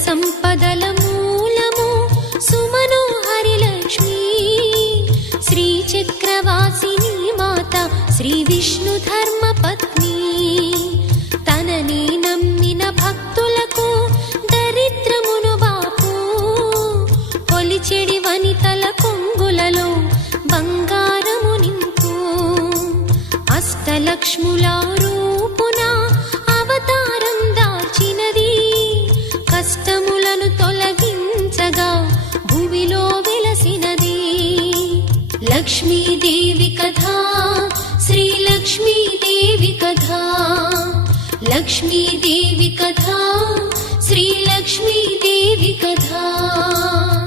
సంపదల మూలము సుమనోహరి లక్ష్మీ శ్రీ చక్రవాసిని మాత శ్రీ విష్ణు ధర్మ పత్ని తనని నమ్మిన భక్తులకు దరిద్రమును బాపు కొలిచెడి వనితల కొంగులలో బంగారము నింపు అష్టలక్ష్ముల రూపున అవతారం దాల్చినది కష్టములను తొలగించగా భూమిలో వెలసినది లక్ష్మీదేవి కథ శ్రీ లక్ష్మీదేవి కథ లక్ష్మీదేవి కథ శ్రీ లక్ష్మీదేవి కథ